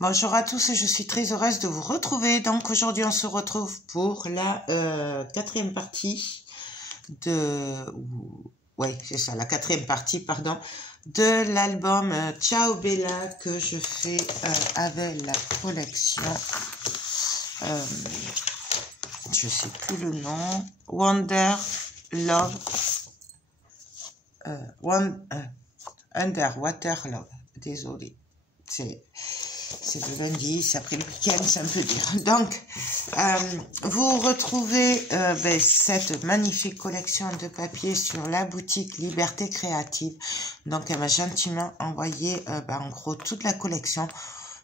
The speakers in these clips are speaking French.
Bonjour à tous et je suis très heureuse de vous retrouver. Donc aujourd'hui on se retrouve pour la quatrième partie c'est ça, la quatrième partie, pardon, de l'album Ciao Bella que je fais avec la collection, je sais plus le nom, Wonder Love, Underwater Love, désolé, c'est le lundi, c'est après le week-end, c'est un peu dur. Donc, vous retrouvez cette magnifique collection de papier sur la boutique Liberté Créative. Donc, elle m'a gentiment envoyé, en gros, toute la collection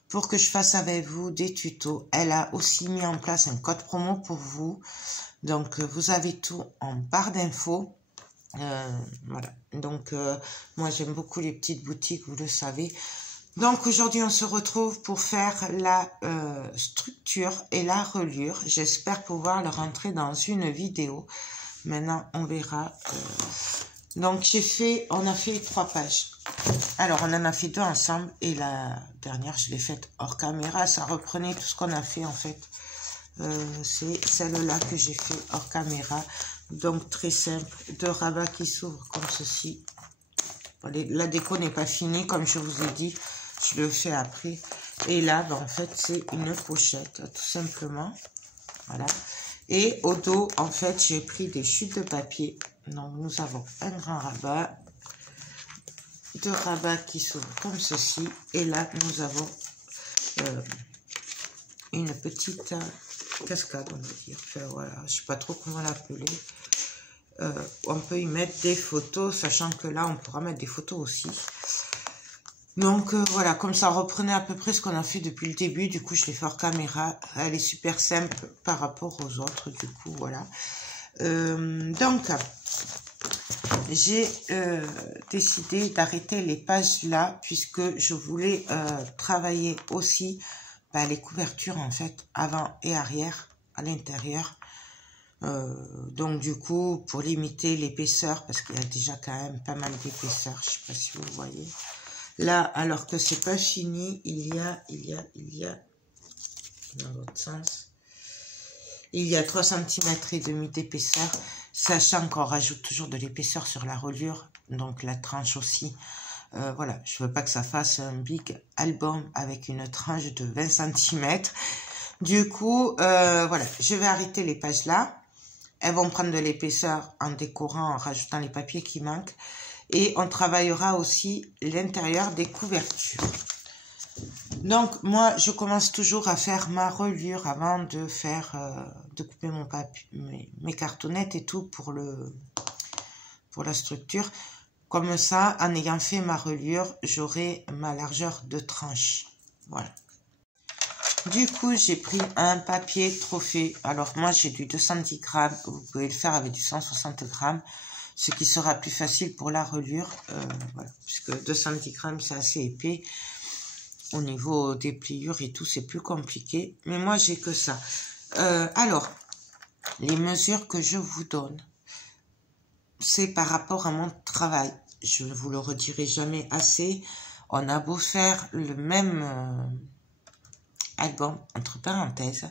pour que je fasse avec vous des tutos. Elle a aussi mis en place un code promo pour vous. Donc, vous avez tout en barre d'infos. Voilà. Donc, moi, j'aime beaucoup les petites boutiques, vous le savez. Donc aujourd'hui on se retrouve pour faire la structure et la reliure. J'espère pouvoir le rentrer dans une vidéo. Maintenant on verra. Donc on a fait 3 pages. Alors on en a fait 2 ensemble et la dernière je l'ai faite hors caméra. Ça reprenait tout ce qu'on a fait en fait. C'est celle-là que j'ai fait hors caméra. Donc très simple, 2 rabats qui s'ouvrent comme ceci. La déco n'est pas finie comme je vous ai dit. Je le fais après. Et là, en fait, c'est une pochette, tout simplement. Voilà. Et au dos, en fait, j'ai pris des chutes de papier. Donc, nous avons un grand rabat. 2 rabats qui s'ouvrent comme ceci. Et là, nous avons une petite cascade, on va dire. Enfin, voilà, je ne sais pas trop comment l'appeler. On peut y mettre des photos, sachant que là, on pourra mettre des photos aussi. Donc voilà, comme ça reprenait à peu près ce qu'on a fait depuis le début. Du coup, je l'ai fait hors caméra. Elle est super simple par rapport aux autres. Du coup, voilà. Donc, j'ai décidé d'arrêter les pages là, puisque je voulais travailler aussi les couvertures, en fait, avant et arrière, à l'intérieur. Donc, du coup, pour limiter l'épaisseur, parce qu'il y a déjà quand même pas mal d'épaisseur. Je sais pas si vous voyez. Là, alors que c'est pas fini, il y a, dans l'autre sens, il y a 3 cm et demi d'épaisseur, sachant qu'on rajoute toujours de l'épaisseur sur la reliure, donc la tranche aussi. Voilà, je veux pas que ça fasse un big album avec une tranche de 20 cm. Du coup, voilà, je vais arrêter les pages là. Elles vont prendre de l'épaisseur en décorant, en rajoutant les papiers qui manquent. Et on travaillera aussi l'intérieur des couvertures. Donc, moi, je commence toujours à faire ma reliure avant de faire, de couper mon papier, mes cartonnettes et tout pour la structure. Comme ça, en ayant fait ma reliure, j'aurai ma largeur de tranche. Voilà. Du coup, j'ai pris un papier trophée. Alors, moi, j'ai du 210 grammes. Vous pouvez le faire avec du 160 grammes. Ce qui sera plus facile pour la reliure, voilà, puisque 210 grammes, c'est assez épais. Au niveau des pliures et tout, c'est plus compliqué. Mais moi, j'ai que ça. Alors, les mesures que je vous donne, c'est par rapport à mon travail. Je ne vous le redirai jamais assez. On a beau faire le même album, entre parenthèses,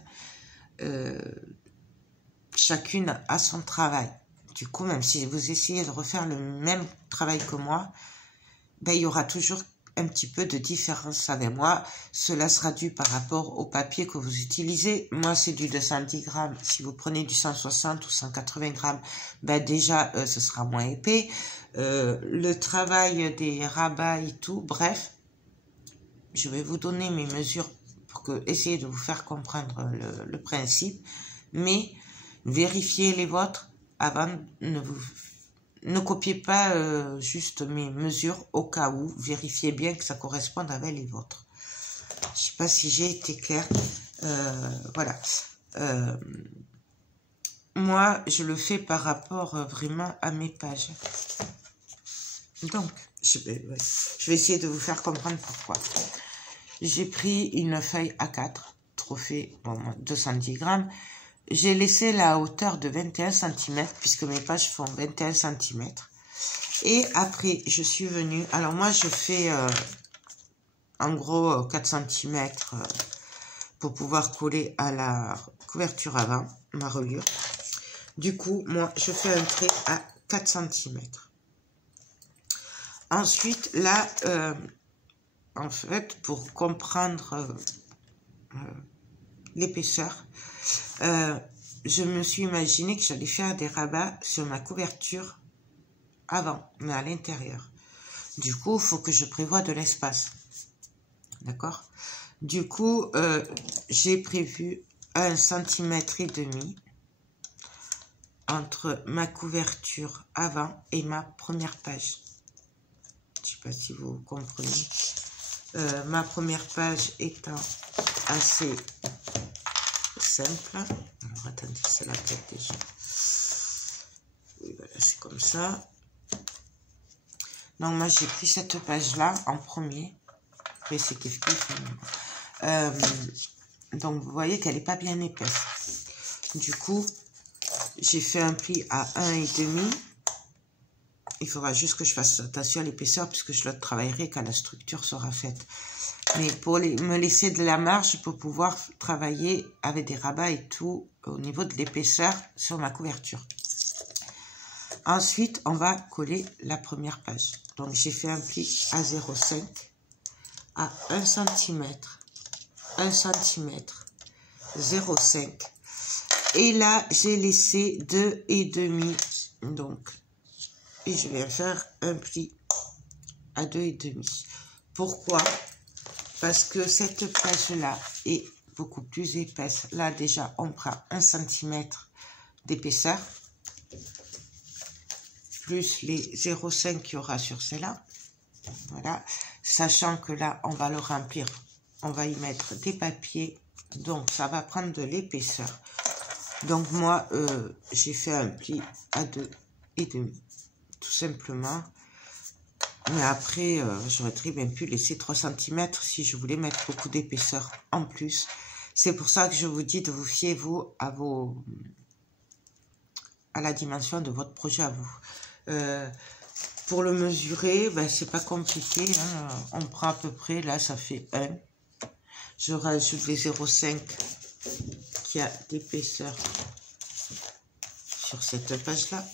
chacune a son travail. Du coup, même si vous essayez de refaire le même travail que moi, il y aura toujours un petit peu de différence avec moi. Cela sera dû par rapport au papier que vous utilisez. Moi, c'est du 210 grammes. Si vous prenez du 160 ou 180 grammes, déjà, ce sera moins épais. Le travail des rabats et tout, bref, je vais vous donner mes mesures pour essayer de vous faire comprendre le principe. Mais vérifiez les vôtres. Avant, ne copiez pas juste mes mesures au cas où. Vérifiez bien que ça corresponde avec les vôtres. Je ne sais pas si j'ai été claire. Voilà. Moi, je le fais par rapport vraiment à mes pages. Donc, je vais essayer de vous faire comprendre pourquoi. J'ai pris une feuille A4, trophée, 210 grammes. J'ai laissé la hauteur de 21 cm, puisque mes pages font 21 cm. Et après, je suis venue... Alors moi, je fais en gros 4 cm pour pouvoir coller à la couverture avant, ma reliure. Du coup, moi, je fais un trait à 4 cm. Ensuite, là, en fait, pour comprendre l'épaisseur, je me suis imaginé que j'allais faire des rabats sur ma couverture avant, mais à l'intérieur. Du coup, il faut que je prévoie de l'espace. D'accord? Du coup, j'ai prévu 1,5 cm entre ma couverture avant et ma première page. Je ne sais pas si vous comprenez. Ma première page étant assez simple. Alors, attendez, c'est la tête déjà. Oui, voilà, c'est comme ça. Donc, moi, j'ai pris cette page-là en premier. Après, c'est kiff. Donc, vous voyez qu'elle n'est pas bien épaisse. Du coup, j'ai fait un pli à 1,5. Il faudra juste que je fasse attention à l'épaisseur puisque je le travaillerai quand la structure sera faite. Mais pour me laisser de la marge pour pouvoir travailler avec des rabats et tout au niveau de l'épaisseur sur ma couverture. Ensuite, on va coller la première page. Donc, j'ai fait un pli à 0,5 à 1 cm, 1 cm, 0,5. Et là, j'ai laissé 2,5. Donc, et je vais faire un pli à 2,5. Pourquoi? Parce que cette page-là est beaucoup plus épaisse. Là, déjà, on prend 1 cm d'épaisseur, plus les 0,5 qu'il y aura sur celle-là. Voilà. Sachant que là, on va le remplir. On va y mettre des papiers. Donc, ça va prendre de l'épaisseur. Donc, moi, j'ai fait un pli à 2,5. Tout simplement. Mais après, j'aurais très bien pu laisser 3 cm si je voulais mettre beaucoup d'épaisseur en plus. C'est pour ça que je vous dis de vous fier, vous, à la dimension de votre projet à vous. Pour le mesurer, ben, c'est pas compliqué. Hein. On prend à peu près, là, ça fait 1. Je rajoute les 0,5 qui a d'épaisseur sur cette page-là.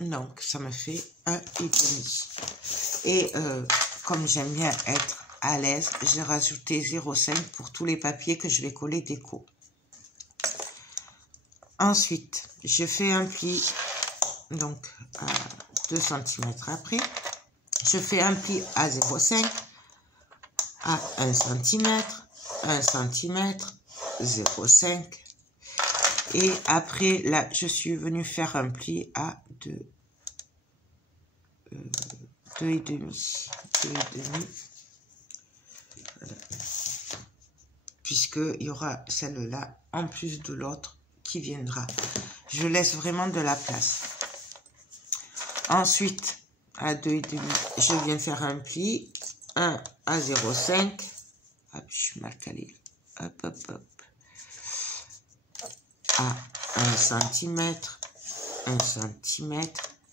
Donc, ça me fait 1,5. Et comme j'aime bien être à l'aise, j'ai rajouté 0,5 pour tous les papiers que je vais coller déco. Ensuite, je fais un pli, donc à 2 cm après. Je fais un pli à 0,5, à 1 cm, 1 cm, 0,5. Et après, là, je suis venue faire un pli à 2,5. Voilà. Puisqu'il y aura celle-là en plus de l'autre qui viendra. Je laisse vraiment de la place. Ensuite, à 2,5, je viens faire un pli. 1 à 0,5. Hop, je suis mal calé. Hop, hop, hop. À 1 cm, 1 cm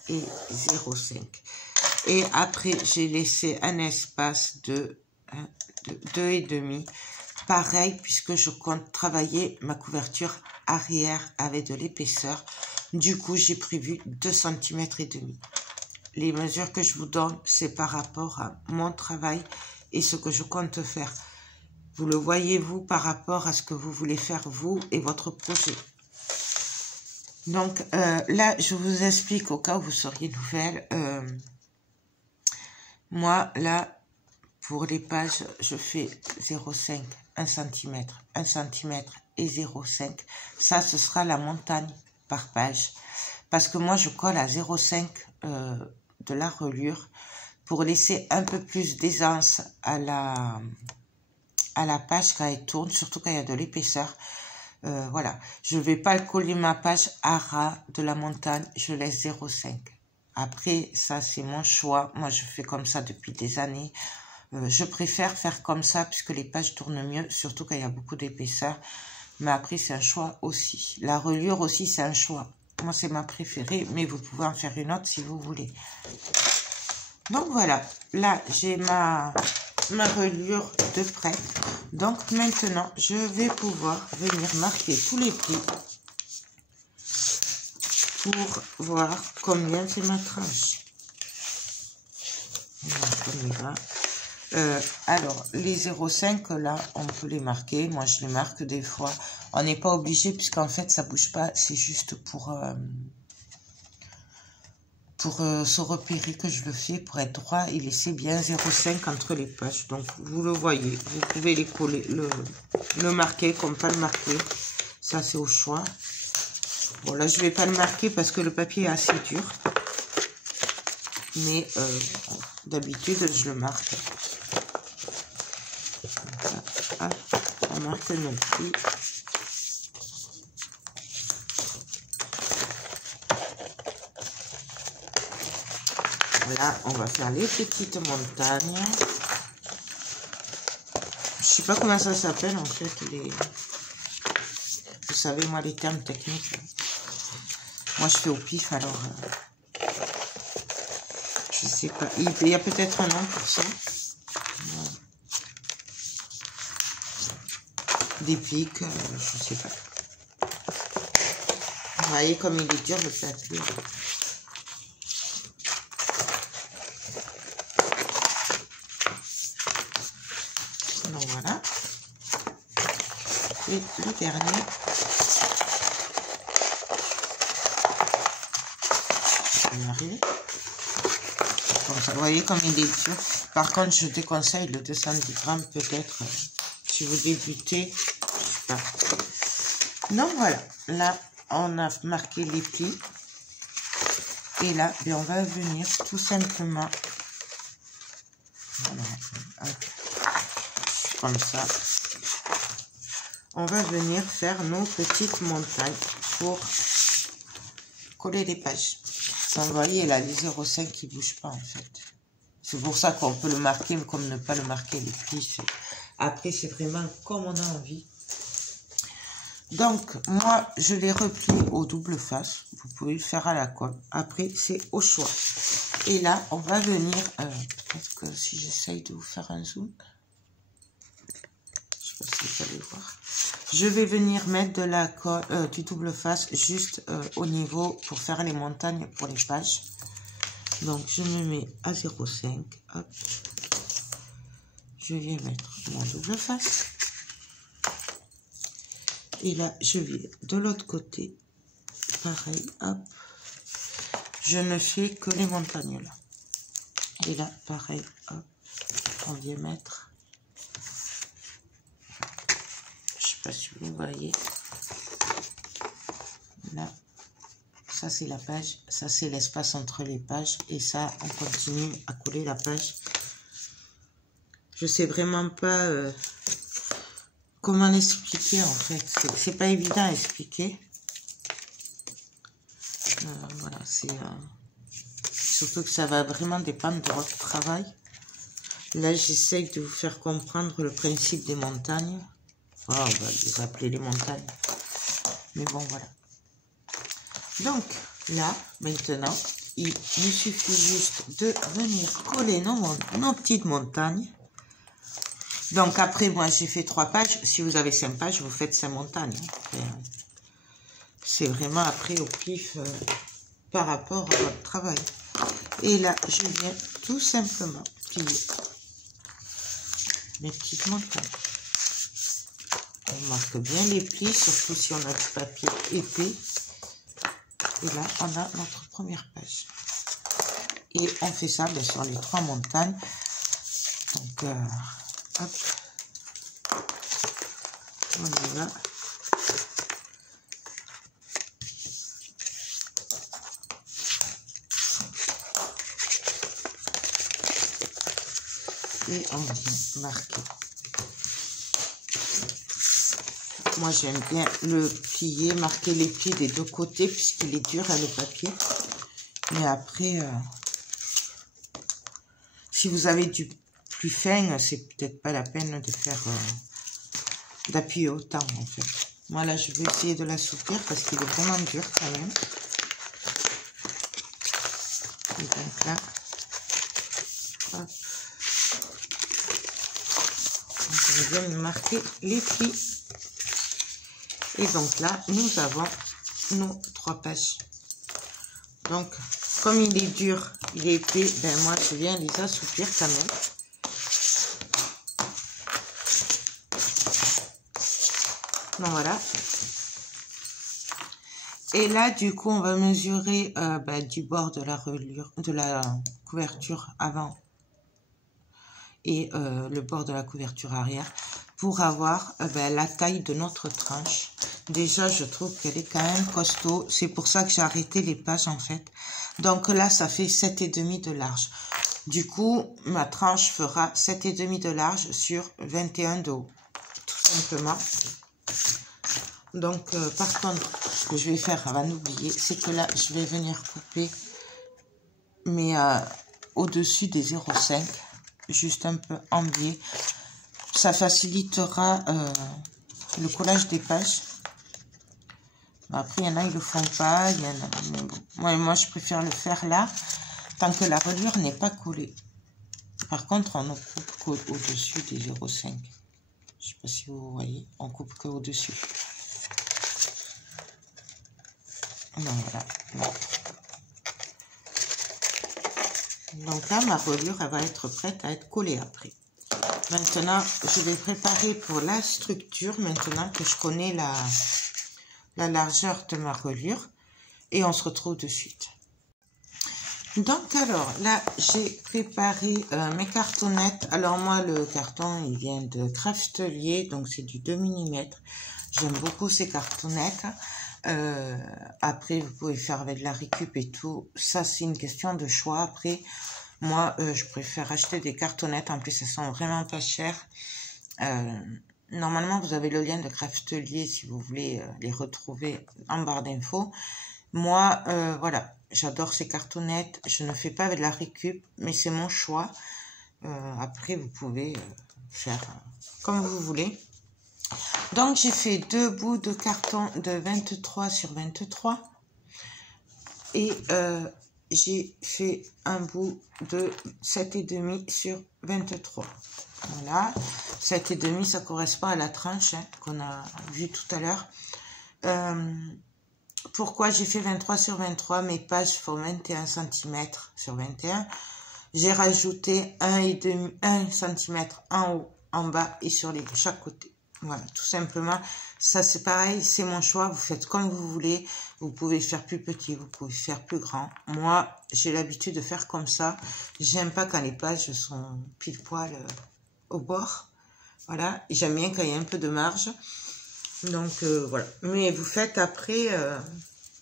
et 0,5. Et après, j'ai laissé un espace de 2,5. Pareil, puisque je compte travailler ma couverture arrière avec de l'épaisseur. Du coup, j'ai prévu 2,5 cm. Les mesures que je vous donne, c'est par rapport à mon travail et ce que je compte faire. Vous le voyez, vous, par rapport à ce que vous voulez faire, vous et votre projet. Donc, là, je vous explique au cas où vous seriez nouvelle. Moi, là, pour les pages, je fais 0,5, 1 cm, 1 cm et 0,5. Ça, ce sera la montagne par page. Parce que moi, je colle à 0,5 de la reliure pour laisser un peu plus d'aisance à la page quand elle tourne, surtout quand il y a de l'épaisseur. Voilà, je ne vais pas coller ma page à ras de la montagne, je laisse 0,5. Après, ça c'est mon choix, moi je fais comme ça depuis des années. Je préfère faire comme ça puisque les pages tournent mieux, surtout quand il y a beaucoup d'épaisseur. Mais après, c'est un choix aussi. La reliure aussi, c'est un choix. Moi, c'est ma préférée, mais vous pouvez en faire une autre si vous voulez. Donc voilà, là j'ai ma ma reliure de près. Donc maintenant, je vais pouvoir venir marquer tous les plis pour voir combien c'est ma tranche. Alors, les 0,5 là, on peut les marquer. Moi, je les marque des fois. On n'est pas obligé puisqu'en fait, ça bouge pas. C'est juste pour se repérer que je le fais, pour être droit et laisser bien 0,5 entre les pages. Donc, vous le voyez. Vous pouvez les coller, le marquer comme pas le marquer. Ça, c'est au choix. Bon, là, je vais pas le marquer parce que le papier est assez dur. Mais d'habitude, je le marque. Là, on marque nos plis. Voilà, on va faire les petites montagnes. Je sais pas comment ça s'appelle en fait. Vous savez, moi, les termes techniques. Moi, je fais au pif, alors... je sais pas. Il y a peut-être un nom pour ça. Voilà. Des pics, je sais pas. Vous voyez comme il est dur le papier. Donc voilà. Et le dernier. Je vais y arriver. Comme ça, vous voyez comme il est dur. Par contre, je déconseille le 210 grammes peut-être si vous débutez. Je sais pas. Donc voilà, là on a marqué les plis. Et là, bien, on va venir tout simplement. Voilà, comme ça. On va venir faire nos petites montagnes pour coller les pages. Vous voyez là, les 0,5 qui ne bougent pas en fait. C'est pour ça qu'on peut le marquer, mais comme ne pas le marquer, les plis. Après, c'est vraiment comme on a envie. Donc, moi, je les replie au double face. Vous pouvez le faire à la colle. Après, c'est au choix. Et là, on va venir... peut-être que si j'essaye de vous faire un zoom... Je sais pas si vous allez voir. Je vais venir mettre de la colle, du double face juste au niveau pour faire les montagnes pour les pages. Donc, je me mets à 0,5. Hop. Je viens mettre mon double face. Et là, je vais de l'autre côté. Pareil, hop. Je ne fais que les montagnes là. Et là, pareil, hop. On vient mettre. Je sais pas si vous voyez. Là. Ça, c'est la page. Ça, c'est l'espace entre les pages. Et ça, on continue à coller la page. Je sais vraiment pas comment l'expliquer, en fait. C'est pas évident à expliquer. Voilà, c'est... surtout que ça va vraiment dépendre de votre travail. Là, j'essaye de vous faire comprendre le principe des montagnes. Oh, on va les appeler les montagnes. Mais bon, voilà. Donc, là, maintenant, il nous suffit juste de venir coller nos petites montagnes. Donc, après, moi, j'ai fait 3 pages. Si vous avez 5 pages, vous faites 5 montagnes. C'est vraiment après au pif par rapport à votre travail. Et là, je viens tout simplement plier mes petites montagnes. On marque bien les plis, surtout si on a du papier épais. Et là, on a notre première page. Et on fait ça bien sur les 3 montagnes. Donc, hop. On y va. Et on vient marquer. Moi, j'aime bien le plier, marquer les plis des deux côtés, puisqu'il est dur, le papier. Mais après, si vous avez du plus fin, c'est peut-être pas la peine de faire, d'appuyer autant, en fait. Moi, là, je vais essayer de l'assouplir, parce qu'il est vraiment dur, quand même. Et donc là, hop. je vais bien marquer les plis. Et donc là, nous avons nos 3 pages. Donc, comme il est dur, il est épais, ben moi, je viens les assouplir quand même. Donc voilà. Et là, du coup, on va mesurer du bord de la reliure, de la couverture avant et le bord de la couverture arrière pour avoir la taille de notre tranche. Déjà, je trouve qu'elle est quand même costaud. C'est pour ça que j'ai arrêté les pages en fait. Donc là, ça fait 7,5 de large. Du coup, ma tranche fera 7,5 de large sur 21 de haut. Tout simplement. Donc, par contre, ce que je vais faire avant d'oublier, c'est que là, je vais venir couper mais au-dessus des 0,5, juste un peu en biais. Ça facilitera le collage des pages. Après, il y en a, ils le font pas. Il y en a, bon, moi, je préfère le faire là, tant que la reliure n'est pas collée. Par contre, on ne coupe qu'au-dessus des 0,5. Je sais pas si vous voyez, on coupe que au-dessus. Donc voilà. Donc là, ma reliure, elle va être prête à être collée après. Maintenant, je vais préparer pour la structure, maintenant que je connais la largeur de ma reliure. Et on se retrouve de suite. Donc alors, là, j'ai préparé mes cartonnettes. Alors moi, le carton, il vient de Craftelier, donc c'est du 2 mm. J'aime beaucoup ces cartonnettes. Après, vous pouvez faire avec de la récup et tout. Ça, c'est une question de choix. Après, moi, je préfère acheter des cartonnettes. En plus, elles sont vraiment pas chères. Normalement, vous avez le lien de Craftelier si vous voulez les retrouver en barre d'infos. Moi, voilà, j'adore ces cartonnettes. Je ne fais pas avec de la récup, mais c'est mon choix. Après, vous pouvez faire comme vous voulez. Donc, j'ai fait 2 bouts de carton de 23 sur 23. Et j'ai fait un bout de 7,5 sur 23. Voilà. 7,5, ça correspond à la tranche qu'on a vue tout à l'heure. Pourquoi j'ai fait 23 sur 23? Mes pages font 21 cm sur 21. J'ai rajouté 1 cm en haut, en bas et sur chaque côté. Voilà, tout simplement. Ça, c'est pareil, c'est mon choix. Vous faites comme vous voulez. Vous pouvez faire plus petit, vous pouvez faire plus grand. Moi, j'ai l'habitude de faire comme ça. J'aime pas quand les pages sont pile poil au bord. Voilà, j'aime bien quand il y a un peu de marge. Donc, voilà. Mais vous faites après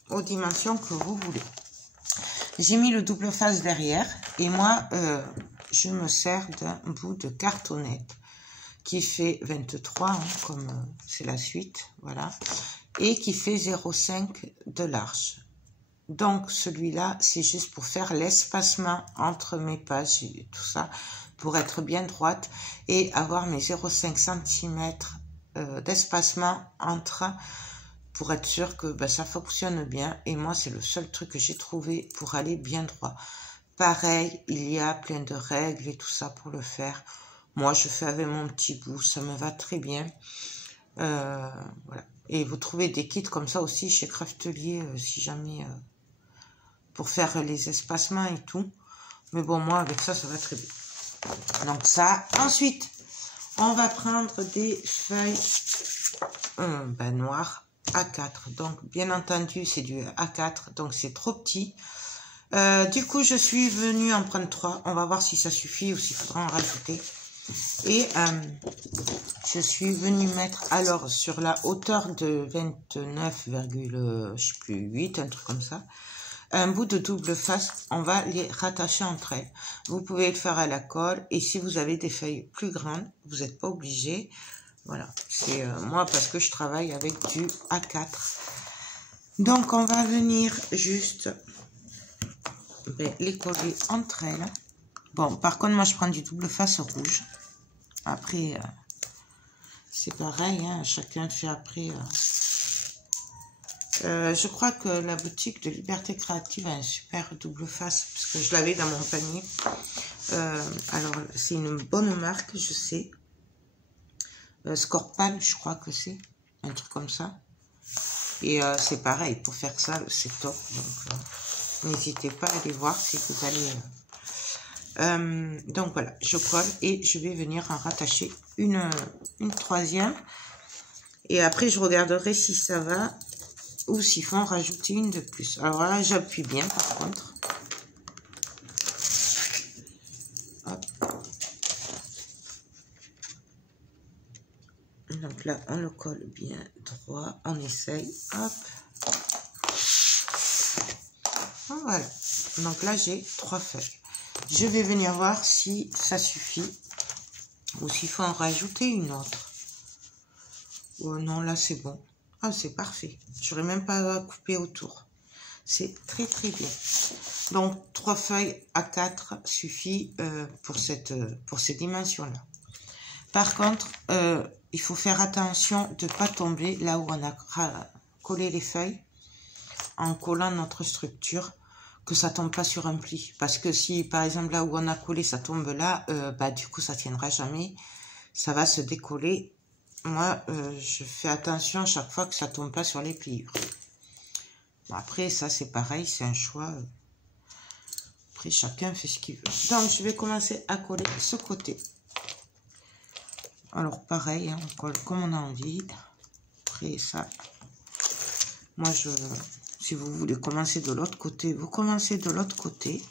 aux dimensions que vous voulez. J'ai mis le double face derrière. Et moi, je me sers d'un bout de cartonnette qui fait 23, hein, comme c'est la suite. Voilà. Et qui fait 0,5 de large. Donc, celui-là, c'est juste pour faire l'espacement entre mes pages et tout ça, pour être bien droite et avoir mes 0,5 cm d'espacement entre, pour être sûr que ça fonctionne bien. Et moi, c'est le seul truc que j'ai trouvé pour aller bien droit. Pareil, il y a plein de règles et tout ça pour le faire. Moi, je fais avec mon petit bout, ça me va très bien. Voilà. Et vous trouvez des kits comme ça aussi chez Craftelier, si jamais, pour faire les espacements et tout. Mais bon, moi, avec ça, ça va très bien. Donc ça, ensuite, on va prendre des feuilles noires A4. Donc, bien entendu, c'est du A4, donc c'est trop petit. Du coup, je suis venue en prendre 3. On va voir si ça suffit ou s'il faudra en rajouter. Et je suis venue mettre, alors, sur la hauteur de 29,8, un truc comme ça, un bout de double face. On va les rattacher entre elles. Vous pouvez le faire à la colle. Et si vous avez des feuilles plus grandes, vous n'êtes pas obligé. Voilà, c'est moi parce que je travaille avec du A4. Donc, on va venir juste les coller entre elles. Bon, par contre, moi, je prends du double face rouge. Après, c'est pareil, hein, chacun fait après. Je crois que la boutique de Liberté Créative a un super double face, parce que je l'avais dans mon panier. Alors, c'est une bonne marque, je sais. Scorpan, je crois que c'est. Un truc comme ça. Et c'est pareil, pour faire ça, c'est top. Donc, n'hésitez pas à aller voir si vous allez... donc voilà, je colle et je vais venir en rattacher une troisième. Et après, je regarderai si ça va ou s'il faut en rajouter une de plus. Alors là, j'appuie bien par contre. Hop. Donc là, on le colle bien droit. On essaye. Hop. Voilà. Donc là, j'ai 3 feuilles. Je vais venir voir si ça suffit ou s'il faut en rajouter une autre. Oh non, là, c'est bon. Ah, c'est parfait. J'aurais même pas à couper autour. C'est très, très bien. Donc, 3 feuilles à 4 suffit pour ces dimensions-là. Par contre, il faut faire attention de ne pas tomber là où on a collé les feuilles en collant notre structure, que ça tombe pas sur un pli. Parce que si, par exemple, là où on a collé, ça tombe là, du coup, ça tiendra jamais. Ça va se décoller. Moi, je fais attention à chaque fois que ça tombe pas sur les pliures. Bon, après, ça, c'est pareil, c'est un choix. Après, chacun fait ce qu'il veut. Donc, je vais commencer à coller ce côté. Alors, pareil, hein, on colle comme on a envie. Après, ça, moi, si vous voulez commencer de l'autre côté, vous commencez de l'autre côté.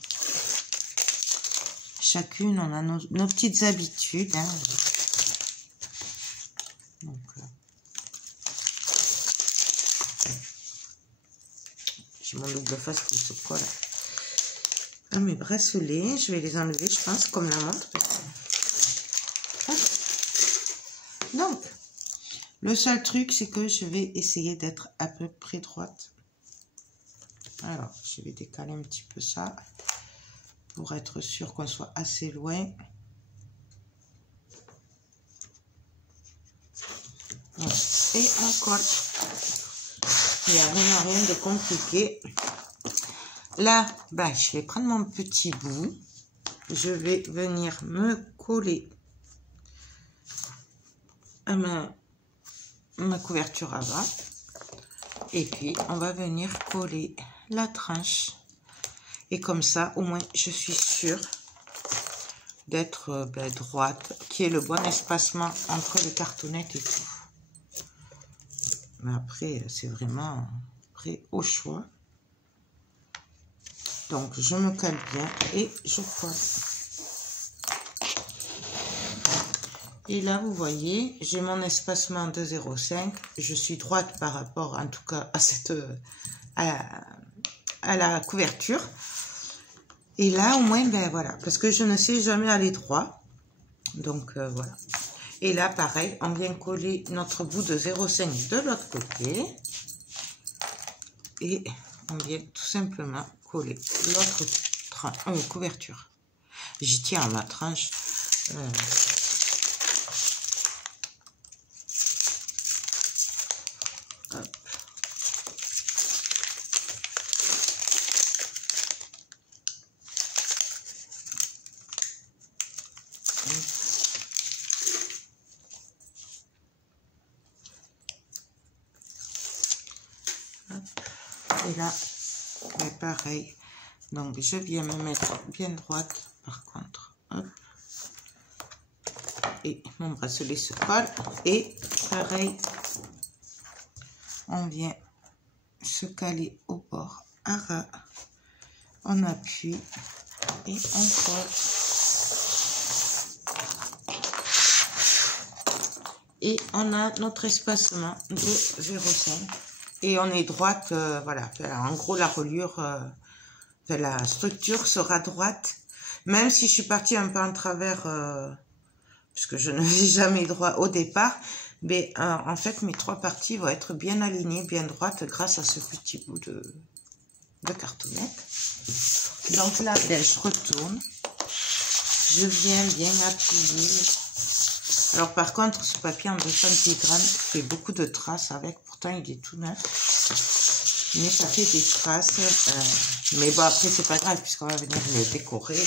Chacune, on a nos petites habitudes. Hein. Donc, j'ai mon double face qui se colle à mes bracelets. Je vais les enlever, je pense, comme la montre. Donc, le seul truc, c'est que je vais essayer d'être à peu près droite. Alors, je vais décaler un petit peu ça pour être sûr qu'on soit assez loin. Voilà. Et on colle. Il n'y a vraiment rien de compliqué. Là, je vais prendre mon petit bout. Je vais venir me coller à ma couverture à bas. Et puis, on va venir coller la tranche. Et comme ça, au moins, je suis sûre d'être droite, qu'il y ait le bon espacement entre les cartonnettes et tout. Mais après, c'est vraiment après au choix. Donc, je me cale bien et je colle. Et là, vous voyez, j'ai mon espacement de 0,5. Je suis droite par rapport, en tout cas, à la couverture. Et là, au moins, voilà, parce que je ne sais jamais aller droit. Donc, voilà. Et là, pareil, on vient coller notre bout de 0,5 de l'autre côté. Et on vient tout simplement coller l'autre couverture. J'y tiens à ma tranche. Hop. Et là, pareil. Donc, je viens me mettre bien droite, par contre. Hop. Et mon bracelet se colle. Et pareil, on vient se caler au bord à ras. On appuie et on colle. Et on a notre espacement de 0,5. Et on est droite, voilà. En gros, la reliure de la structure sera droite. Même si je suis partie un peu en travers, puisque je ne vais jamais droit au départ. Mais en fait, mes 3 parties vont être bien alignées, bien droites, grâce à ce petit bout de cartonnette. Donc là, je retourne. Je viens bien appuyer. Alors par contre, ce papier en 200 filigrane fait beaucoup de traces avec. Pourtant, il est tout neuf. Mais ça fait des traces. Mais bon, après, c'est pas grave puisqu'on va venir le décorer.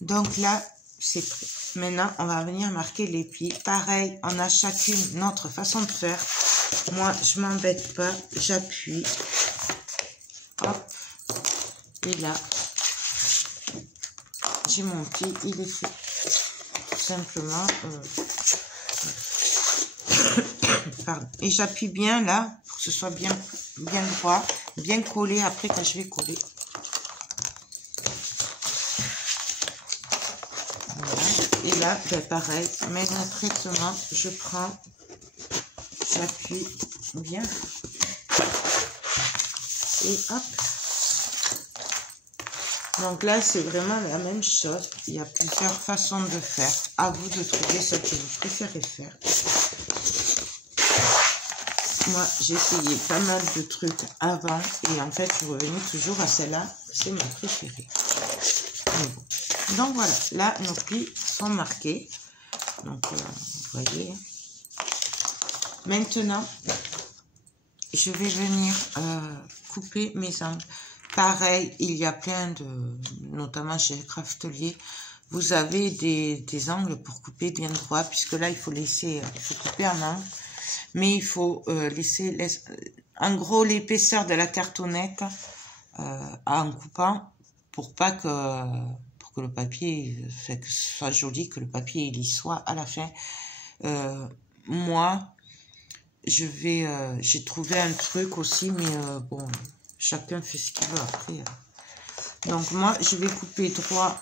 Donc là, c'est prêt. Maintenant, on va venir marquer les plis. Pareil, on a chacune notre façon de faire. Moi, je m'embête pas, j'appuie. Hop. Et là, j'ai mon pli, il est fait. Tout simplement. Pardon. Et j'appuie bien là, pour que ce soit bien droit, bien collé après quand je vais coller. Voilà. Et là, ben pareil, même traitement, je prends, j'appuie bien. Et hop. Donc là, c'est vraiment la même chose. Il y a plusieurs façons de faire. À vous de trouver ce que vous préférez faire. Moi, j'ai essayé pas mal de trucs avant. Et en fait, je suis revenue toujours à celle-là. C'est ma préférée. Bon. Donc voilà, là, nos plis sont marqués. Donc, vous voyez. Maintenant, je vais venir couper mes angles. Pareil, il y a plein de, notamment chez Craftelier, vous avez des angles pour couper bien droit, puisque là, il faut couper un angle, mais il faut laisser, en gros, l'épaisseur de la cartonnette en coupant pour que le papier, que ce soit joli, que le papier il y soit à la fin. Moi, j'ai trouvé un truc aussi, mais bon, chacun fait ce qu'il veut après. Donc moi, je vais couper droit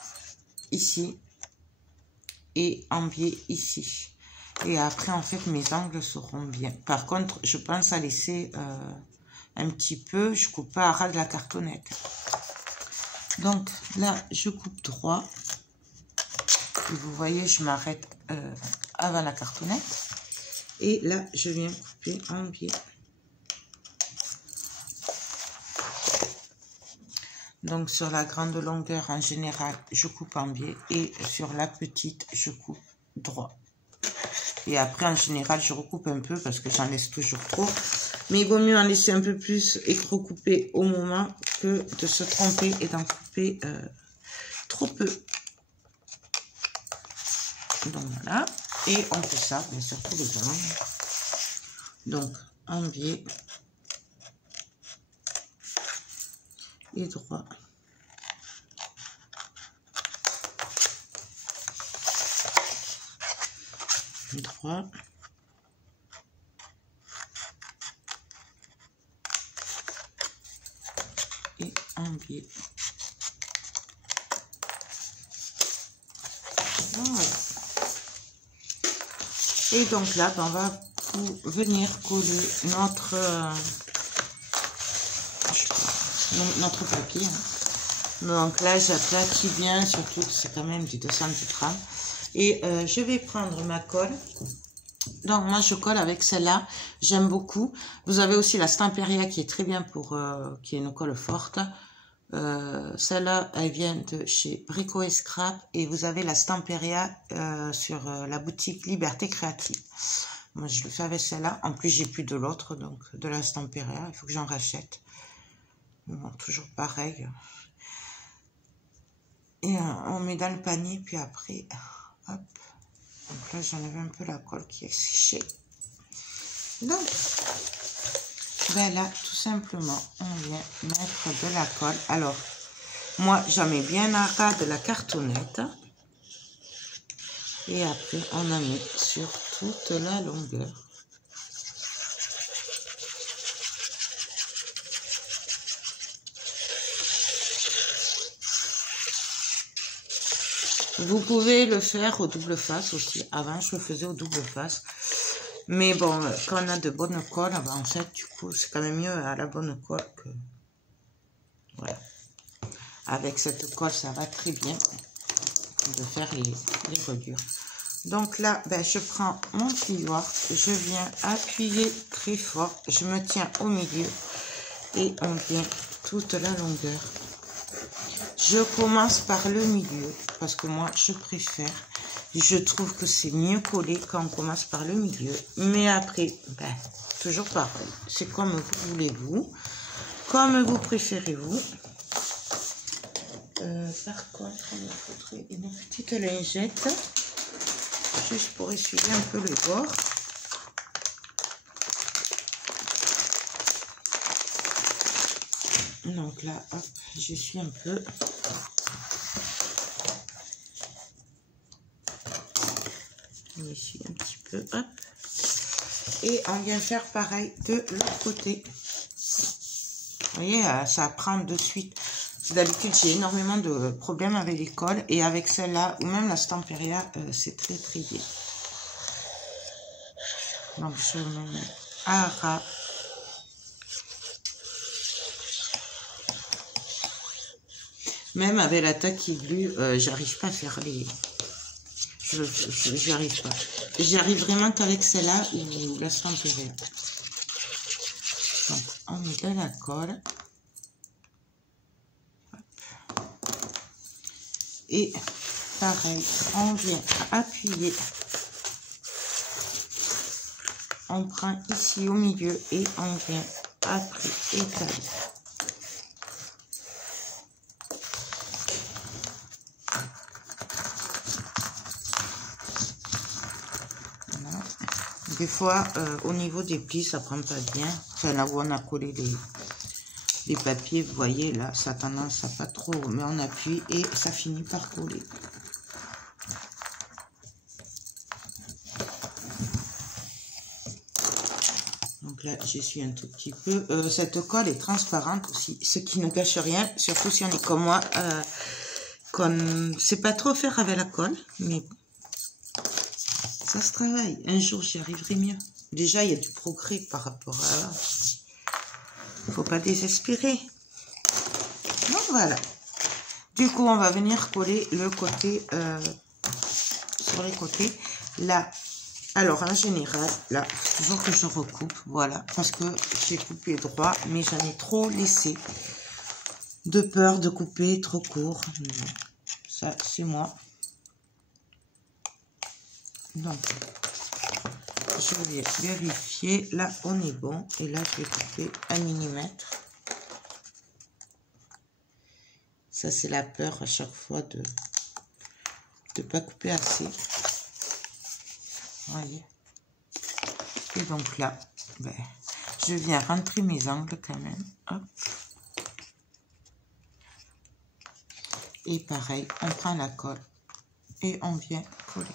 ici et en biais ici. Et après, en fait, mes angles seront bien. Par contre, je pense à laisser un petit peu, je coupe pas à ras de la cartonnette. Donc là, je coupe droit. Et vous voyez, je m'arrête avant la cartonnette. Et là, je viens couper en biais. Donc, sur la grande longueur, en général, je coupe en biais. Et sur la petite, je coupe droit. Et après, en général, je recoupe un peu parce que j'en laisse toujours trop. Mais il vaut mieux en laisser un peu plus et recouper au moment que de se tromper et d'en couper trop peu. Donc, voilà. Et on fait ça, bien sûr, tous les angles. Donc, en biais et droit. Droit. Et en biais. Voilà. Et donc là, on va venir coller notre papier. Donc là, j'aplatis bien, surtout que c'est quand même du 230. Et je vais prendre ma colle. Donc moi, je colle avec celle-là. J'aime beaucoup. Vous avez aussi la Stamperia qui est très bien pour, qui est une colle forte. Celle-là, elle vient de chez Brico & Scrap. Et vous avez la Stamperia sur la boutique Liberté Créative. Moi, je le fais avec celle-là. En plus, j'ai plus de l'autre, donc de la Stamperia. Il faut que j'en rachète. Bon, toujours pareil. Et on met dans le panier, puis après, hop. Donc là, j'enlève un peu la colle qui est séchée. Donc, ben là, tout simplement, on vient mettre de la colle. Alors, moi, j'en mets bien à ras de la cartonnette. Et après, on en met sur toute la longueur. Vous pouvez le faire au double face aussi. Avant, je le faisais au double face. Mais bon, quand on a de bonnes colles, ben, en fait, du coup, c'est quand même mieux à la bonne colle que... Voilà. Avec cette colle, ça va très bien de faire les reliures. Donc là, ben, je prends mon plioir. Je viens appuyer très fort. Je me tiens au milieu. Et on vient toute la longueur. Je commence par le milieu, parce que moi, je préfère. Je trouve que c'est mieux collé quand on commence par le milieu. Mais après, ben, toujours pareil. C'est comme vous voulez-vous. Comme vous préférez-vous. Par contre, il me faudrait une petite lingette, juste pour essuyer un peu le bord. Donc là, hop, je suis un peu. Je suis un petit peu, hop. Et on vient faire pareil de l'autre côté. Vous voyez, ça prend de suite. D'habitude, j'ai énormément de problèmes avec les colles. Et avec celle-là, ou même la Stamperia, c'est très très bien. Donc, je me mets à ras. Même avec la taille glue, j'arrive pas à faire les... J'y arrive pas. J'y arrive vraiment qu'avec celle-là ou la Stamperia. Donc, on met de la colle. Et pareil, on vient appuyer. On prend ici au milieu et on vient après étaler. Voilà. Des fois, au niveau des plis, ça prend pas bien. Enfin, là où on a collé les papiers, vous voyez, là, ça a tendance à pas trop, mais on appuie et ça finit par coller. Donc là, je suis un tout petit peu... cette colle est transparente aussi, ce qui ne gâche rien, surtout si on est comme moi, qu'on ne sait pas trop faire avec la colle, mais ça se travaille. Un jour, j'y arriverai mieux. Déjà, il y a du progrès par rapport à... Il ne faut pas désespérer. Donc voilà. Du coup, on va venir coller le côté sur les côtés. Là, alors en général, là, toujours que je recoupe, voilà, parce que j'ai coupé droit, mais j'en ai trop laissé. De peur de couper trop court. Ça, c'est moi. Donc, je vais vérifier. Là, on est bon. Et là, je vais couper 1 mm. Ça, c'est la peur à chaque fois de ne pas couper assez. Voyez. Et donc là, ben, je viens rentrer mes angles quand même. Hop. Et pareil, on prend la colle et on vient coller.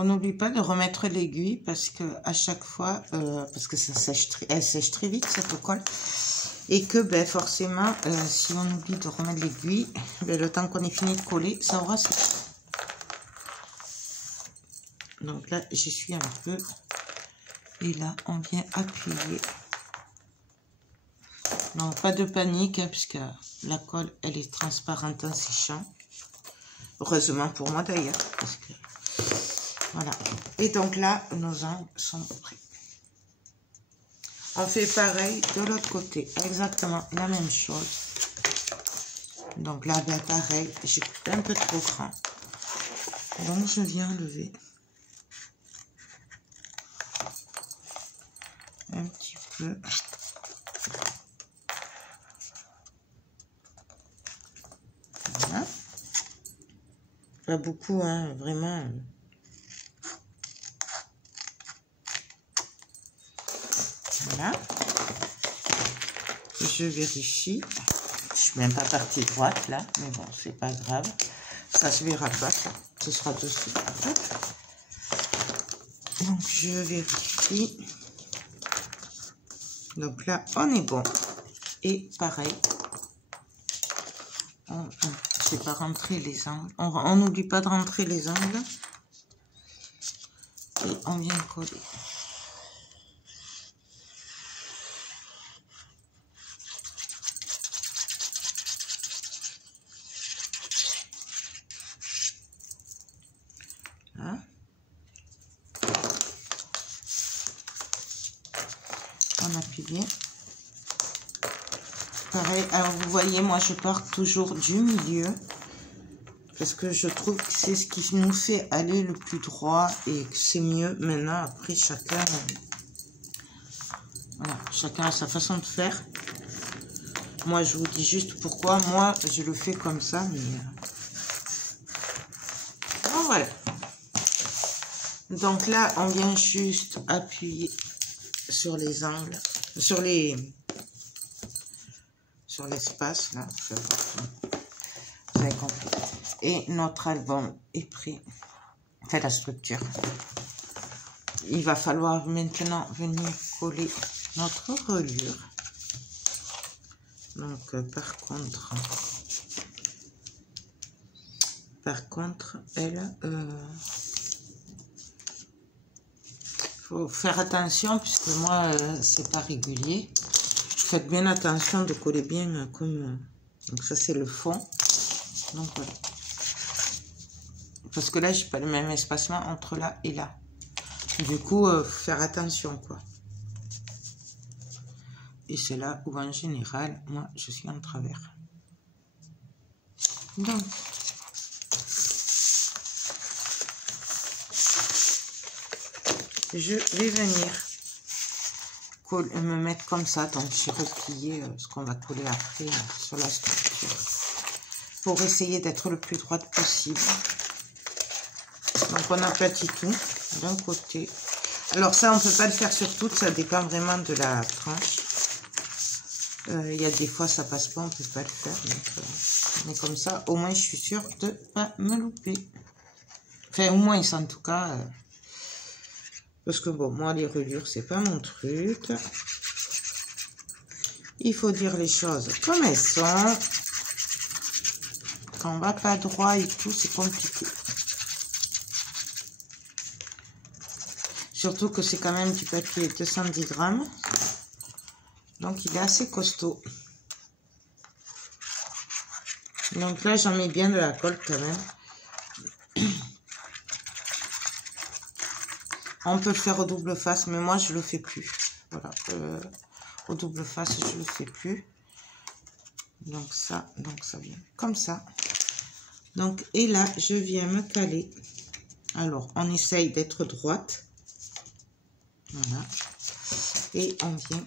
On n'oublie pas de remettre l'aiguille parce que à chaque fois, parce que ça sèche, elle sèche très vite cette colle, et que ben forcément, si on oublie de remettre l'aiguille, ben, le temps qu'on ait fini de coller, ça aura séché. Donc là, je suis un peu, et là, on vient appuyer. Non, pas de panique, hein, puisque la colle, elle est transparente en séchant. Heureusement pour moi d'ailleurs, parce que voilà. Et donc là, nos angles sont prêts. On fait pareil de l'autre côté, exactement la même chose. Donc là, ben pareil, j'ai coupé un peu trop grand. Donc je viens lever un petit peu. Voilà. Pas beaucoup, hein, vraiment. Voilà. Je vérifie. Je suis même pas partie droite là, mais bon, c'est pas grave. Ça se verra pas, ça. Ce sera dessus. Donc je vérifie. Donc là, on est bon. Et pareil. Je n'ai pas rentré les angles. On n'oublie pas de rentrer les angles. Et on vient coller. Là. On appuie bien. Pareil, alors vous voyez, moi je pars toujours du milieu. Parce que je trouve que c'est ce qui nous fait aller le plus droit et que c'est mieux. Maintenant, après, chacun... Voilà, chacun a sa façon de faire. Moi, je vous dis juste pourquoi. Moi, je le fais comme ça, mais... Bon, voilà. Donc là, on vient juste appuyer sur les angles, sur l'espace, là. Vous avez compris. Et notre album est prêt. C'est la structure. Il va falloir maintenant venir coller notre reliure. Donc, par contre, elle, faut faire attention puisque moi, c'est pas régulier. Faites bien attention de coller bien comme. Donc ça c'est le fond. Donc voilà. Parce que là, j'ai pas le même espacement entre là et là. Du coup, faut faire attention quoi. Et c'est là où en général, moi, je suis en travers. Donc, je vais venir me mettre comme ça. Donc, j'ai replié ce qu'on va coller après sur la structure. Pour essayer d'être le plus droite possible. Donc, on aplatit tout d'un côté. Alors, ça, on ne peut pas le faire sur toutes. Ça dépend vraiment de la tranche. Il y a des fois, ça passe pas. On ne peut pas le faire. Donc, mais comme ça, au moins, je suis sûre de ne pas me louper. Enfin, au moins, en tout cas... parce que bon, moi, les reliures, c'est pas mon truc. Il faut dire les choses comme elles sont. Quand on va pas droit et tout, c'est compliqué. Surtout que c'est quand même du papier 210 grammes. Donc, il est assez costaud. Donc là, j'en mets bien de la colle quand même. On peut le faire au double face, mais moi, je le fais plus. Voilà. Au double face, je le fais plus. Donc ça vient comme ça. Donc, et là, je viens me caler. Alors, on essaye d'être droite. Voilà. Et on vient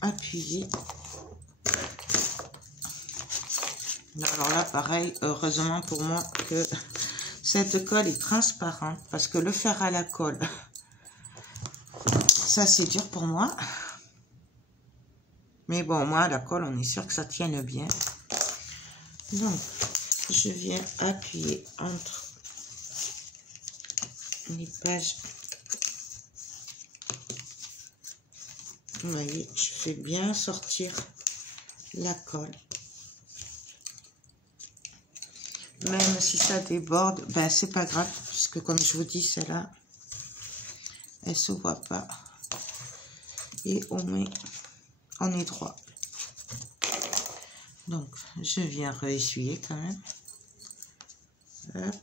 appuyer. Alors là, pareil, heureusement pour moi que cette colle est transparente. Parce que le fer à la colle, ça c'est dur pour moi. Mais bon, moi, la colle, on est sûr que ça tienne bien. Donc, je viens appuyer entre les pages. Vous voyez, je fais bien sortir la colle. Même si ça déborde, ben c'est pas grave. Parce que comme je vous dis, celle-là, elle se voit pas. Et au moins, on est droit. Donc, je viens réessuyer quand même. Hop.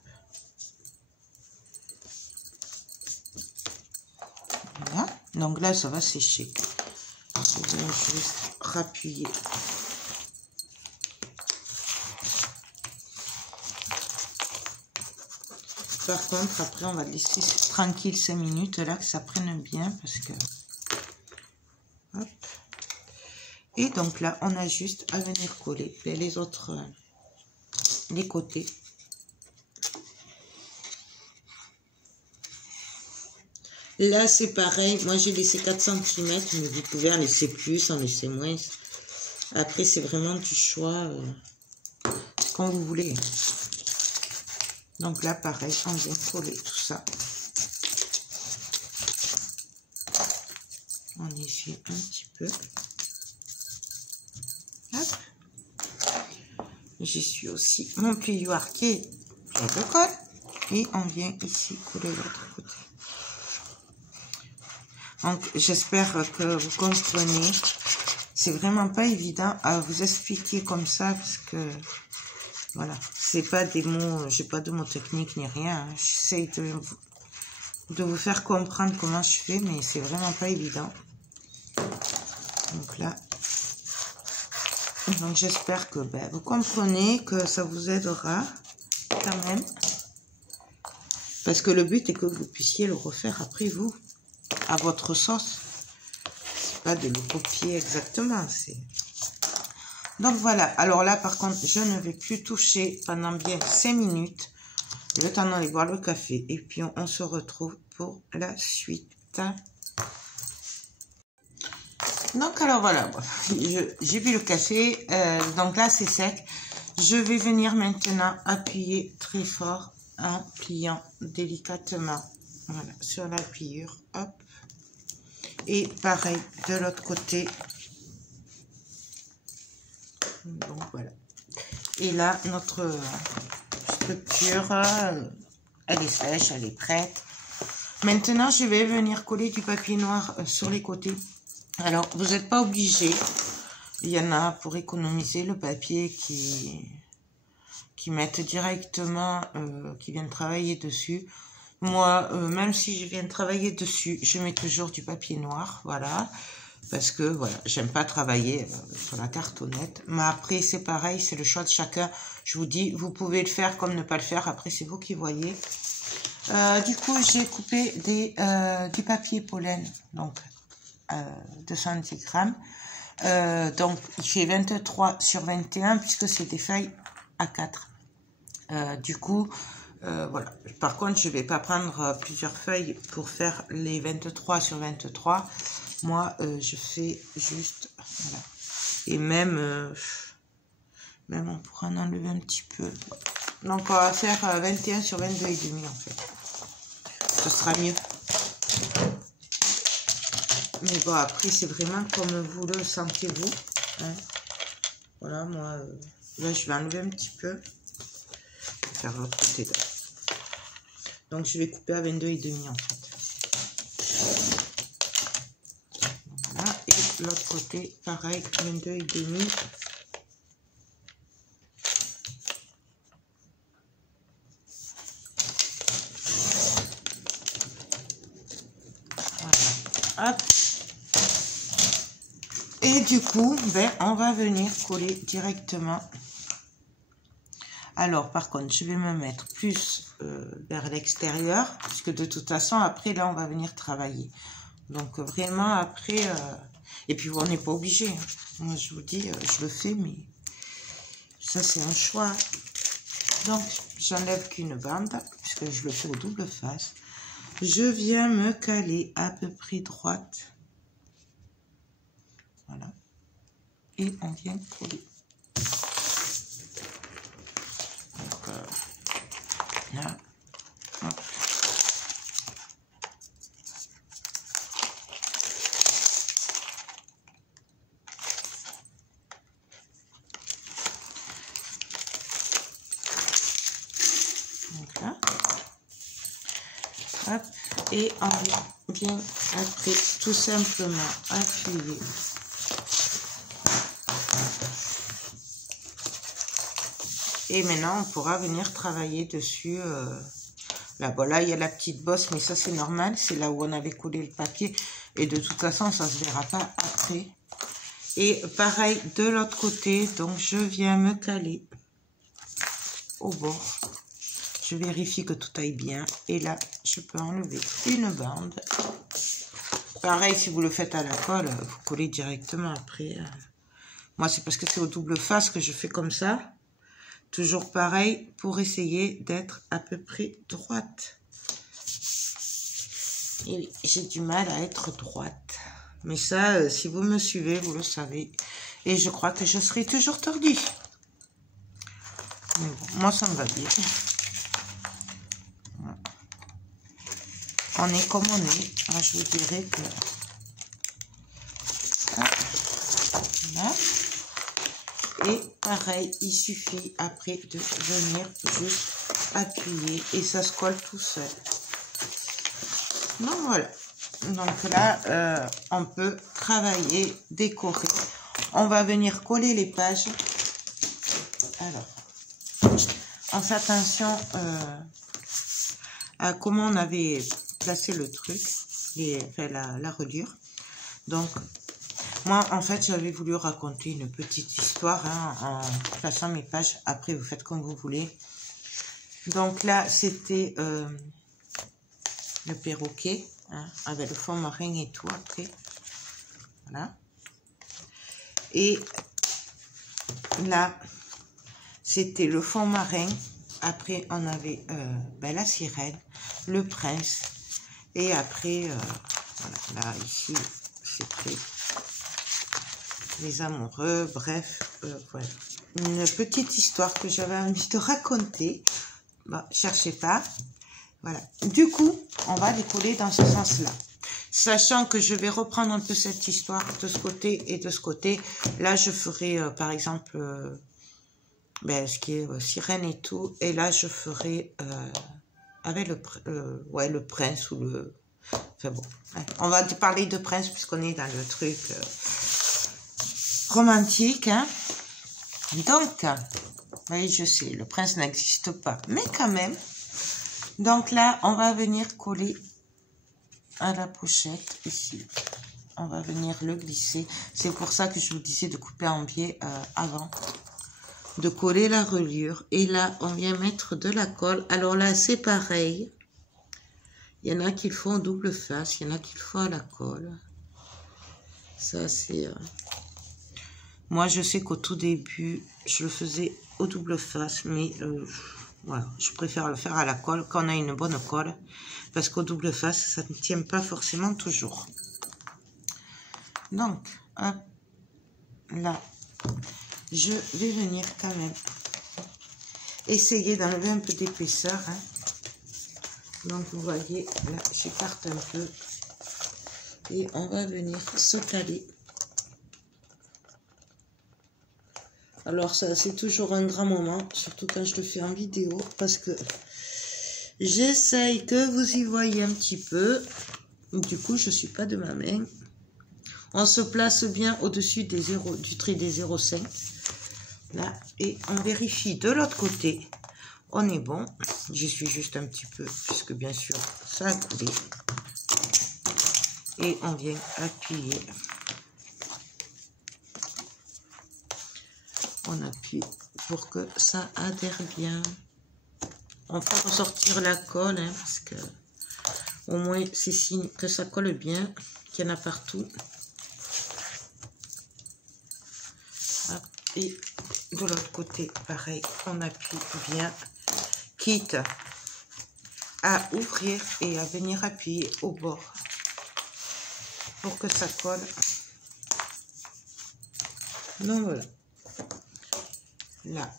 Voilà. Donc là, ça va sécher. Je viens juste rappuyer. Par contre, après, on va laisser tranquille 5 minutes là, que ça prenne bien. Parce que... Hop. Et donc là, on a juste à venir coller les autres, les côtés. Là, c'est pareil. Moi, j'ai laissé 4 cm, mais vous pouvez en laisser plus, en laisser moins. Après, c'est vraiment du choix, quand vous voulez. Donc là, pareil, on vient coller tout ça. On essuie un petit peu. Hop. J'essuie aussi mon plioir qui est plein de colle. Et on vient ici coller l'autre côté. Donc, j'espère que vous comprenez. C'est vraiment pas évident à vous expliquer comme ça parce que, voilà, c'est pas des mots, j'ai pas de mots techniques ni rien. J'essaie de vous faire comprendre comment je fais, mais c'est vraiment pas évident. Donc là, Donc j'espère que vous comprenez, que ça vous aidera quand même. Parce que le but est que vous puissiez le refaire après vous, à votre sauce. C'est pas de le copier exactement. Donc voilà. Alors là par contre, je ne vais plus toucher pendant bien 5 minutes. Le temps d'aller boire le café. Et puis on se retrouve pour la suite. Donc alors voilà, j'ai bu le café, donc là c'est sec. Je vais venir maintenant appuyer très fort en pliant délicatement, voilà, sur la pliure, hop. Et pareil de l'autre côté. Donc voilà. Et là notre structure, elle est sèche, elle est prête. Maintenant je vais venir coller du papier noir sur les côtés. Alors, vous n'êtes pas obligé. Il y en a pour économiser le papier qui mettent directement, qui viennent travailler dessus. Moi, même si je viens travailler dessus, je mets toujours du papier noir, voilà. Parce que, voilà, j'aime pas travailler sur la cartonnette. Mais après, c'est pareil, c'est le choix de chacun. Je vous dis, vous pouvez le faire comme ne pas le faire. Après, c'est vous qui voyez. Du coup, j'ai coupé du papier pollen, donc 210 grammes. Donc, il fait 23 sur 21 puisque c'est des feuilles A4. Du coup, voilà. Par contre, je vais pas prendre plusieurs feuilles pour faire les 23 sur 23. Moi, je fais juste, voilà. Et même on pourra en enlever un petit peu. Donc, on va faire 21 sur 22 et demi en fait. Ce sera mieux. Mais bon, après, c'est vraiment comme vous le sentez, vous. Hein. Voilà, moi, là, je vais enlever un petit peu. Je vais faire l'autre côté. Là. Donc, je vais couper à 22,5 en fait. Voilà. Et l'autre côté, pareil, 22,5. Voilà. Hop. Et du coup, on va venir coller directement. Alors, par contre, je vais me mettre plus vers l'extérieur, puisque de toute façon, après, là, on va venir travailler. Donc, vraiment, après... Et puis, on n'est pas obligé. Hein. Moi, je vous dis, je le fais, mais ça, c'est un choix. Donc, j'enlève qu'une bande, puisque je le fais au double face. Je viens me caler à peu près droite. Voilà. Et on vient coller. Donc, là. Hop. Donc là. Hop. Et on vient après tout simplement appuyer. Et maintenant, on pourra venir travailler dessus. Là, bon, là, il y a la petite bosse, mais ça, c'est normal. C'est là où on avait collé le papier. Et de toute façon, ça ne se verra pas après. Et pareil, de l'autre côté, donc je viens me caler au bord. Je vérifie que tout aille bien. Et là, je peux enlever une bande. Pareil, si vous le faites à la colle, vous collez directement après. Moi, c'est parce que c'est au double face que je fais comme ça. Toujours pareil pour essayer d'être à peu près droite. Et oui, j'ai du mal à être droite. Mais ça, si vous me suivez, vous le savez. Et je crois que je serai toujours tordue. Mais bon, moi, ça me va bien. Voilà. On est comme on est. Moi, je vous dirais que... Ah, là. Et pareil, il suffit après de venir juste appuyer et ça se colle tout seul. Donc voilà. Donc là, on peut travailler, décorer. On va venir coller les pages. Alors, on fait attention à comment on avait placé le truc, enfin, la reliure. Donc, Moi, en fait, j'avais voulu raconter une petite histoire hein, en plaçant mes pages. Après, vous faites comme vous voulez. Donc là, c'était le perroquet, hein, avec le fond marin et tout après. Voilà. Et là, c'était le fond marin. Après, on avait ben, la sirène, le prince. Et après, voilà, là, ici, c'était les amoureux. Bref, voilà. Une petite histoire que j'avais envie de raconter. Bon, cherchez pas. Voilà. Du coup, on va décoller dans ce sens-là. Sachant que je vais reprendre un peu cette histoire de ce côté et de ce côté. Là, je ferai, par exemple, ben, ce qui est sirène et tout. Et là, je ferai avec ouais, le prince ou le... Enfin bon, ouais. On va parler de prince puisqu'on est dans le truc romantique. Hein. Donc, oui, je sais, le prince n'existe pas. Mais quand même. Donc là, on va venir coller à la pochette ici. On va venir le glisser. C'est pour ça que je vous disais de couper en biais avant. De coller la reliure. Et là, on vient mettre de la colle. Alors là, c'est pareil. Il y en a qui le font en double face. Il y en a qui le font à la colle. Ça, c'est... Moi, je sais qu'au tout début, je le faisais au double face. Mais voilà, je préfère le faire à la colle quand on a une bonne colle. Parce qu'au double face, ça ne tient pas forcément toujours. Donc, hop, là, je vais venir quand même essayer d'enlever un peu d'épaisseur. Hein. Donc, vous voyez, là, j'écarte un peu. Et on va venir se caler. Alors, ça, c'est toujours un grand moment, surtout quand je le fais en vidéo, parce que j'essaye que vous y voyez un petit peu. Du coup, je ne suis pas de ma main. On se place bien au-dessus des 0, du trait des 0,5. Là, et on vérifie de l'autre côté. On est bon. J'y suis juste un petit peu, puisque bien sûr, ça a coulé. Et on vient appuyer. On appuie pour que ça adhère bien. On fait ressortir la colle, hein, parce que au moins c'est signe que ça colle bien, qu'il y en a partout. Hop, et de l'autre côté, pareil, on appuie bien, quitte à ouvrir et à venir appuyer au bord pour que ça colle. Donc voilà. Là,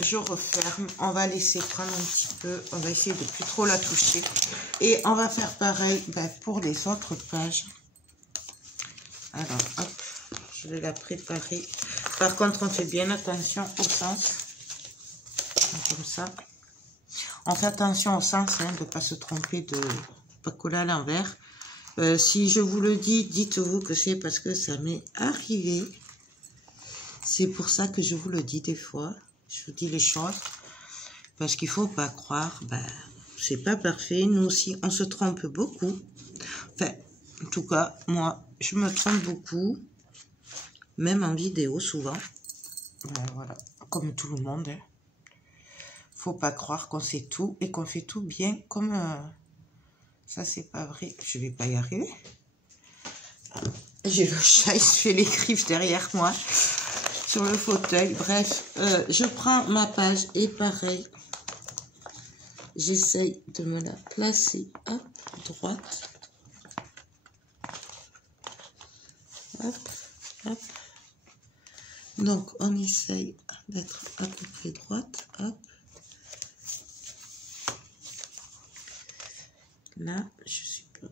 je referme. On va laisser prendre un petit peu. On va essayer de plus trop la toucher. Et on va faire pareil ben, pour les autres pages. Alors, hop, je vais la préparer. Par contre, on fait bien attention au sens. Comme ça. On fait attention au sens, hein, de ne pas se tromper, de ne pas coller à l'envers. Si je vous le dis, dites-vous que c'est parce que ça m'est arrivé. C'est pour ça que je vous le dis des fois. Je vous dis les choses. Parce qu'il ne faut pas croire. Ben, c'est pas parfait. Nous aussi, on se trompe beaucoup. Enfin, en tout cas, moi, je me trompe beaucoup. Même en vidéo, souvent. Ben, voilà. Comme tout le monde. Hein. Faut pas croire qu'on sait tout et qu'on fait tout bien comme... Ça, c'est pas vrai. Je vais pas y arriver. J'ai le chat, il se fait les griffes derrière moi. Sur le fauteuil. Bref, je prends ma page et pareil, j'essaye de me la placer à droite. Hop, hop. Donc, on essaye d'être à peu près droite. Hop. Là, je suis pas...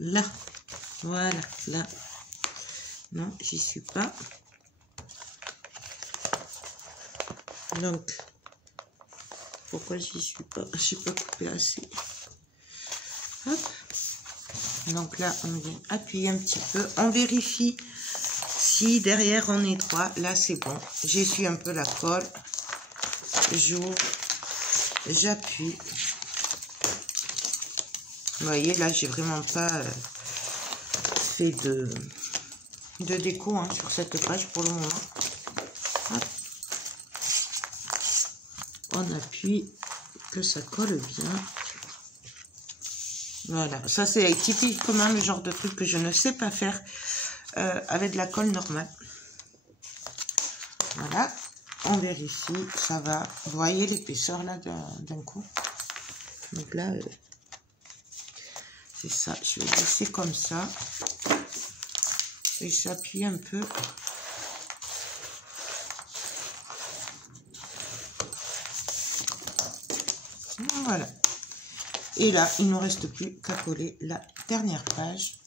Là. Voilà, là. Non, j'y suis pas. Donc, pourquoi j'y suis pas? Je suis pas coupé assez. Hop. Donc là, on vient appuyer un petit peu. On vérifie si derrière on est droit. Là, c'est bon. J'essuie un peu la colle. J'ouvre. J'appuie. Vous voyez, là, j'ai vraiment pas... fait de déco hein, sur cette page pour le moment. Hop. On appuie que ça colle bien. Voilà, ça c'est typiquement le genre de truc que je ne sais pas faire avec de la colle normale. Voilà, on vérifie, ça va. Vous voyez l'épaisseur là d'un coup. Donc là, c'est ça. Je vais laisser comme ça. Et j'appuie un peu. Voilà. Et là, il ne nous reste plus qu'à coller la dernière page.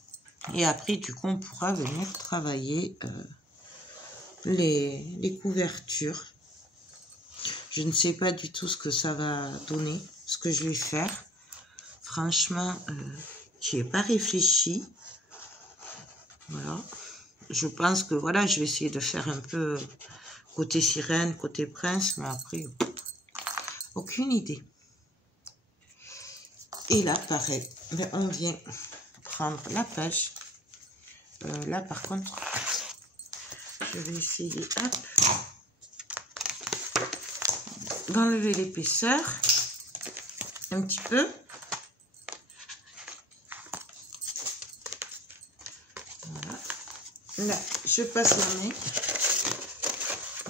Et après, du coup, on pourra venir travailler les couvertures. Je ne sais pas du tout ce que ça va donner, ce que je vais faire. Franchement, j'y ai pas réfléchi. Voilà. Je pense que voilà, je vais essayer de faire un peu côté sirène, côté prince, mais après, aucune idée. Et là, pareil, on vient prendre la page. Là, par contre, je vais essayer d'enlever l'épaisseur un petit peu. Voilà. Là, je passe la main.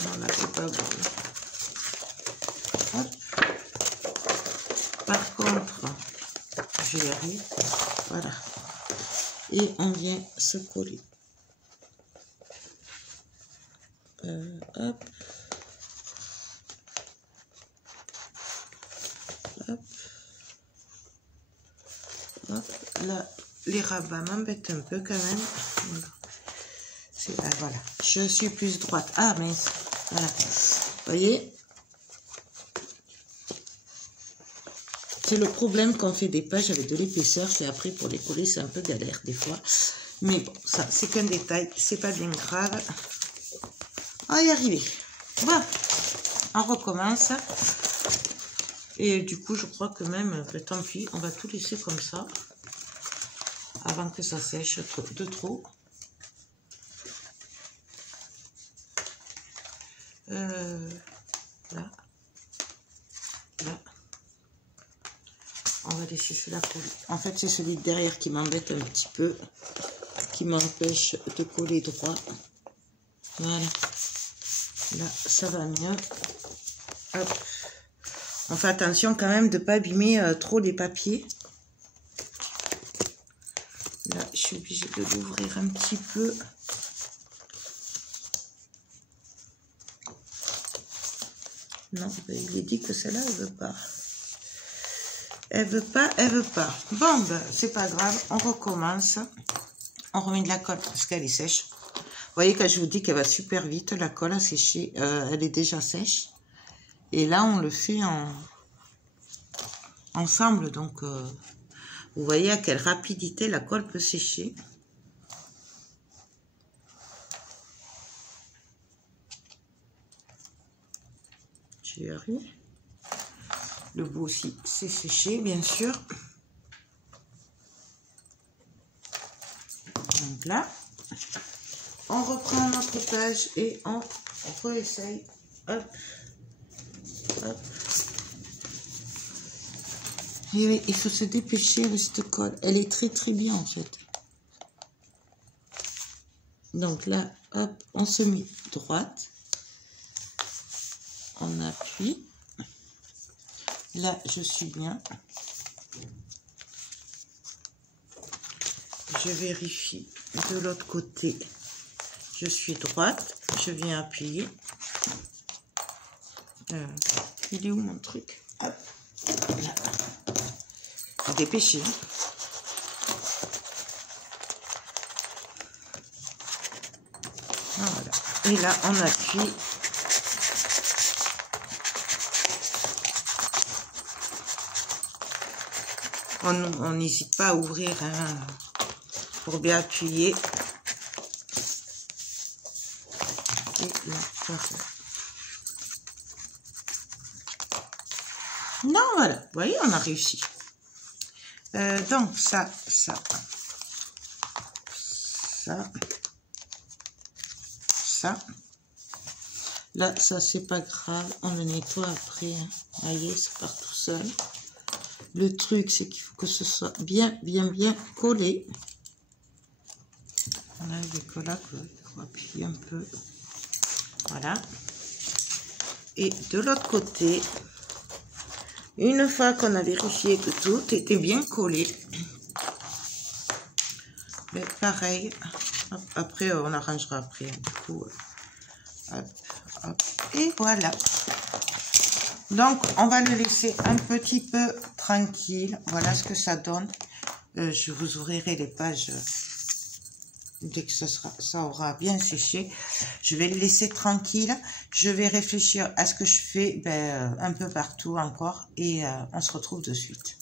Non, là, c'est pas bon. Hop. Par contre, je y arrive. Voilà. Et on vient se coller. Hop. Hop. Hop. Là, les rabats m'embêtent un peu quand même. Voilà. Voilà. Je suis plus droite. Ah, mince. Voilà. Vous voyez? C'est le problème quand on fait des pages avec de l'épaisseur, c'est après pour les coller, c'est un peu galère des fois. Mais bon, ça, c'est qu'un détail, c'est pas bien grave. On va y arriver. Bon, on recommence. Et du coup, je crois que même, tant pis, on va tout laisser comme ça, avant que ça sèche de trop. Là. Là. On va laisser celui-là coller. En fait, c'est celui de derrière qui m'embête un petit peu, qui m'empêche de coller droit. Voilà. Là, ça va mieux. Hop. On fait attention quand même de ne pas abîmer trop les papiers. Là, je suis obligée de l'ouvrir un petit peu. Non, il est dit que celle-là, elle veut pas. Elle veut pas, elle veut pas. Bon, ben, c'est pas grave, on recommence. On remet de la colle parce qu'elle est sèche. Vous voyez, quand je vous dis qu'elle va super vite, la colle a séché, elle est déjà sèche. Et là, on le fait ensemble. Donc, vous voyez à quelle rapidité la colle peut sécher. J'y arrive. Le bout aussi, c'est séché, bien sûr. Donc là, on reprend notre page et on réessaye. Hop, hop. Et oui, il faut se dépêcher avec cette colle. Elle est très très bien en fait. Donc là, hop, on se met droite. On appuie. Là, je suis bien. Je vérifie de l'autre côté. Je suis droite. Je viens appuyer. Il est où mon truc? Hop. Là. Faut dépêcher. Voilà. Et là, on appuie. On n'hésite pas à ouvrir hein, pour bien appuyer. Et là, parfait. Non, voilà. Vous voyez, on a réussi. Donc, ça. ça. Ça. Là, ça, c'est pas grave. On le nettoie après. Hein. Vous voyez, c'est part tout seul. Le truc, c'est qu'il faut que ce soit bien collé. On a des collages, on va appuyer un peu. Voilà. Et de l'autre côté, une fois qu'on a vérifié que tout était bien collé, mais pareil, hop, après on arrangera après. Du coup, hop, hop, et voilà. Donc, on va le laisser un petit peu tranquille. Voilà ce que ça donne. Je vous ouvrirai les pages dès que ça aura bien séché. Je vais le laisser tranquille. Je vais réfléchir à ce que je fais un peu partout encore. Et on se retrouve de suite.